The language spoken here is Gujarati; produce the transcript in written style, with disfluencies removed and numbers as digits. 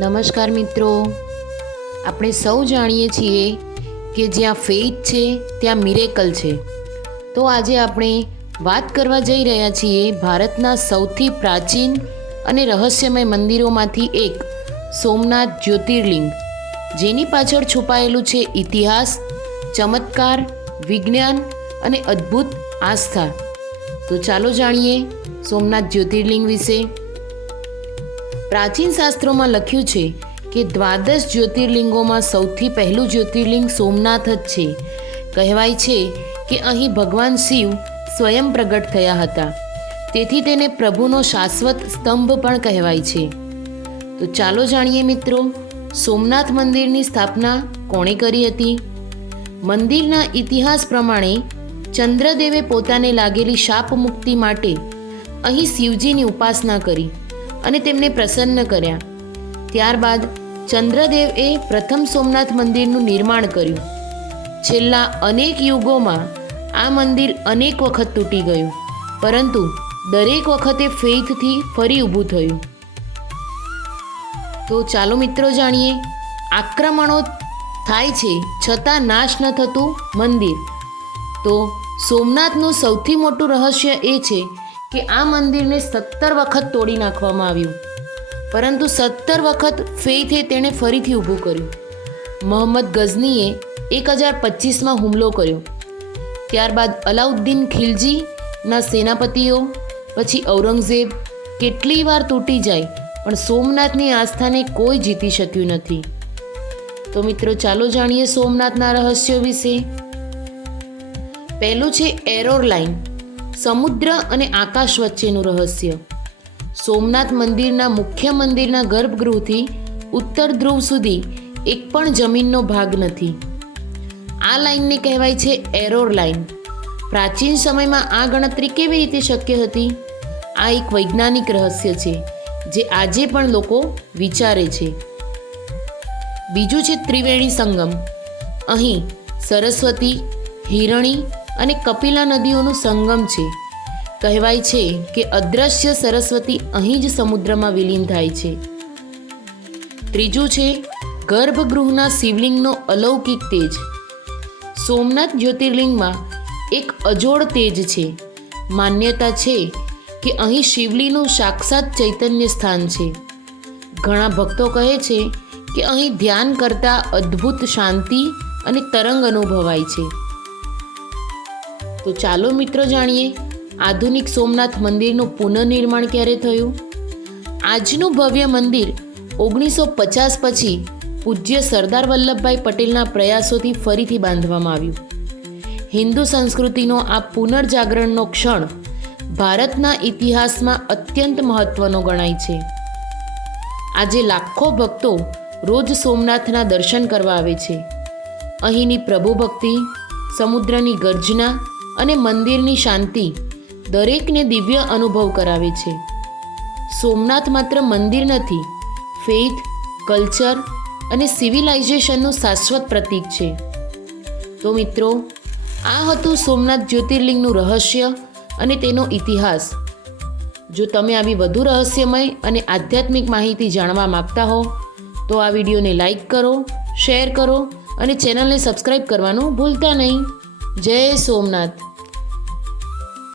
નમસ્કાર મિત્રો, આપણે સૌ જાણીએ છીએ કે જ્યાં ફેઇથ છે ત્યાં મિરેકલ છે. તો આજે આપણે વાત કરવા જઈ રહ્યા છીએ ભારતના સૌથી પ્રાચીન અને રહસ્યમય મંદિરોમાંથી એક સોમનાથ જ્યોતિર્લિંગ, જેની પાછળ છુપાયેલું છે ઇતિહાસ, ચમત્કાર, વિજ્ઞાન અને અદ્ભુત આસ્થા. તો ચાલો જાણીએ સોમનાથ જ્યોતિર્લિંગ વિશે. પ્રાચીન શાસ્ત્રોમાં લખ્યું છે કે દ્વાદશ જ્યોતિર્લિંગોમાં સૌથી પહેલું જ્યોતિર્લિંગ સોમનાથ જ છે. કહેવાય છે કે અહીં ભગવાન શિવ સ્વયં પ્રગટ થયા હતા, તેથી તેને પ્રભુનો શાશ્વત સ્તંભ પણ કહેવાય છે. તો ચાલો જાણીએ મિત્રો, સોમનાથ મંદિરની સ્થાપના કોણે કરી હતી. મંદિરના ઇતિહાસ પ્રમાણે ચંદ્રદેવે પોતાને લાગેલી શાપ મુક્તિ માટે અહીં શિવજીની ઉપાસના કરી અને તેમને પ્રસન્ન કર્યા. ત્યારબાદ ચંદ્રદેવએ પ્રથમ સોમનાથ મંદિરનું નિર્માણ કર્યું. છેલ્લા અનેક યુગોમાં આ મંદિર અનેક વખત તૂટી ગયું, પરંતુ દરેક વખતે ફેઇથથી ફરી ઊભું થયું. તો ચાલો મિત્રો જાણીએ, આક્રમણો થાય છે છતાં નાશ ન થતું મંદિર. તો સોમનાથનું સૌથી મોટું રહસ્ય એ છે કે આ મંદિરને 17 વખત તોડી નાખવામાં આવ્યું, પરંતુ 17 વખત ફેઇથે તેણે ફરીથી ઊભું કર્યું. મોહમ્મદ ગઝનીએ 1025માં હુમલો કર્યો. ત્યારબાદ અલાઉદ્દીન ખિલજીના સેનાપતિઓ, પછી ઔરંગઝેબ કેટલી વાર તૂટી જાય પણ સોમનાથની આસ્થાને કોઈ જીતી શક્યું નથી. તો મિત્રો ચાલો જાણીએ સોમનાથના રહસ્યો વિશે. પહેલું છે એરોર લાઇન, સમુદ્ર અને આકાશ વચ્ચેનું રહસ્ય. સોમનાથ મંદિરના મુખ્ય મંદિરના ગર્ભગૃહથી ઉત્તર ધ્રુવ સુધી એક પણ જમીનનો ભાગ નથી. આ લાઇનને કહેવાય છે એરોર લાઇન. પ્રાચીન સમયમાં આ ગણતરી કેવી રીતે શક્ય હતી? આ એક વૈજ્ઞાનિક રહસ્ય છે જે આજે પણ લોકો વિચારે છે. બીજું છે ત્રિવેણી સંગમ. અહીં સરસ્વતી, હિરણી અને કપિલા નદીઓનું સંગમ છે. કહેવાય છે કે અદૃશ્ય સરસ્વતી અહીં જ સમુદ્રમાં વિલીન થાય છે. ત્રીજું છે ગર્ભગૃહના શિવલિંગનો અલૌકિક તેજ. સોમનાથ જ્યોતિર્લિંગમાં એક અજોડ તેજ છે. માન્યતા છે કે અહીં શિવલિંગનું સાક્ષાત ચૈતન્ય સ્થાન છે. ઘણા ભક્તો કહે છે કે અહીં ધ્યાન કરતાં અદ્ભુત શાંતિ અને તરંગ અનુભવાય છે. તો ચાલો મિત્રો જાણીએ, આધુનિક સોમનાથ મંદિરનું પુનઃનિર્માણ ક્યારે થયું. આજનું ભવ્ય મંદિર 1950 પછી પૂજ્ય સરદાર વલ્લભભાઈ પટેલના પ્રયાસોથી ફરીથી બાંધવામાં આવ્યું. હિન્દુ સંસ્કૃતિનો આ પુનર્જાગરણનો ક્ષણ ભારતના ઇતિહાસમાં અત્યંત મહત્ત્વનો ગણાય છે. આજે લાખો ભક્તો રોજ સોમનાથના દર્શન કરવા આવે છે. અહીંની પ્રભુ ભક્તિ, સમુદ્રની ગર્જના અને મંદિરની શાંતિ દરેકને દિવ્ય અનુભવ કરાવે છે. સોમનાથ માત્ર મંદિર નથી, ફેઇથ, કલ્ચર અને સિવિલાઇઝેશનનું શાશ્વત પ્રતીક છે. તો મિત્રો, આ હતું સોમનાથ જ્યોતિર્લિંગનું રહસ્ય અને તેનો ઇતિહાસ. જો તમે આવી વધુ રહસ્યમય અને આધ્યાત્મિક માહિતી જાણવા માગતા હો તો આ વિડીયોને લાઈક કરો, શેર કરો અને ચેનલને સબસ્ક્રાઈબ કરવાનું ભૂલતા નહીં. જય સોમનાથ.